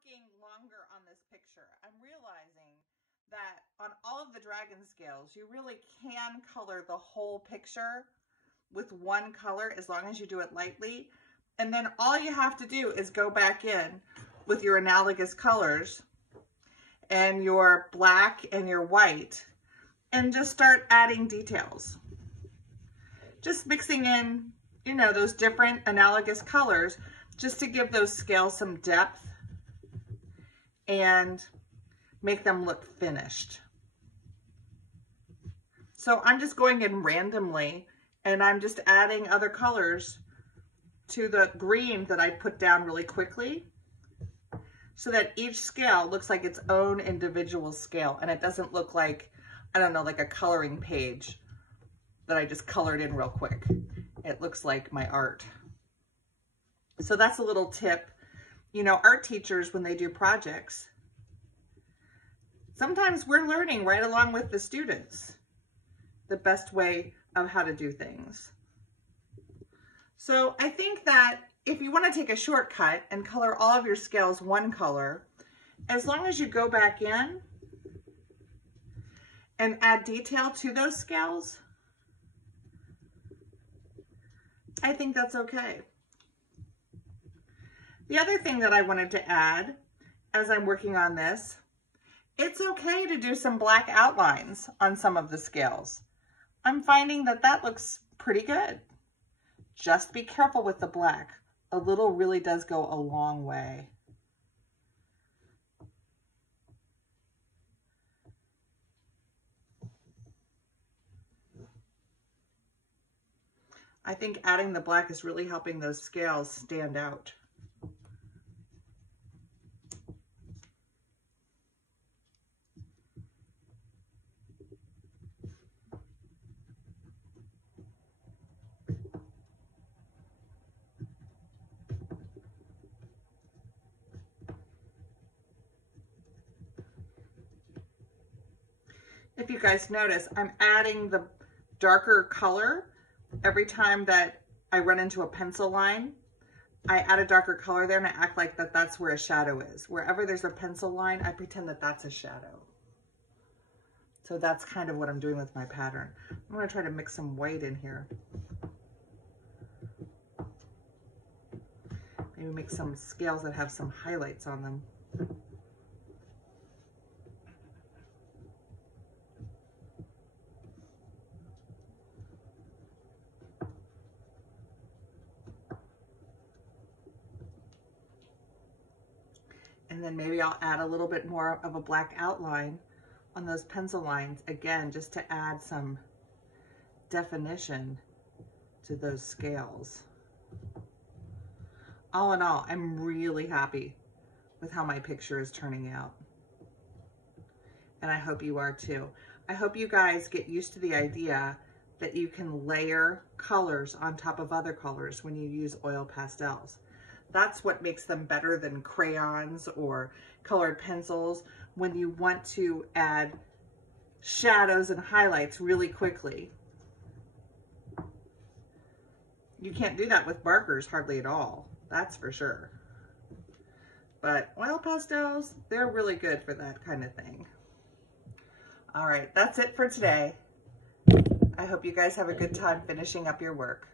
working longer on this picture, I'm realizing that on all of the dragon scales, you really can color the whole picture with one color as long as you do it lightly. And then all you have to do is go back in with your analogous colors and your black and your white and just start adding details. Just mixing in, you know, those different analogous colors just to give those scales some depth and make them look finished. So I'm just going in randomly and I'm just adding other colors to the green that I put down really quickly so that each scale looks like its own individual scale and it doesn't look like, I don't know, like a coloring page that I just colored in real quick. It looks like my art. So that's a little tip. You know, art teachers, when they do projects, sometimes we're learning right along with the students the best way of how to do things. So I think that if you want to take a shortcut and color all of your scales one color, as long as you go back in and add detail to those scales, I think that's okay. The other thing that I wanted to add as I'm working on this, it's okay to do some black outlines on some of the scales. I'm finding that that looks pretty good. Just be careful with the black. A little really does go a long way. I think adding the black is really helping those scales stand out. If you guys notice, I'm adding the darker color every time that I run into a pencil line. I add a darker color there and I act like that's where a shadow is. Wherever there's a pencil line, I pretend that that's a shadow. So that's kind of what I'm doing with my pattern. I'm going to try to mix some white in here. Maybe make some scales that have some highlights on them. And then maybe I'll add a little bit more of a black outline on those pencil lines, again, just to add some definition to those scales. All in all, I'm really happy with how my picture is turning out. And I hope you are too. I hope you guys get used to the idea that you can layer colors on top of other colors when you use oil pastels. That's what makes them better than crayons or colored pencils when you want to add shadows and highlights really quickly. You can't do that with markers hardly at all, that's for sure. But oil pastels, they're really good for that kind of thing. All right, that's it for today. I hope you guys have a good time finishing up your work.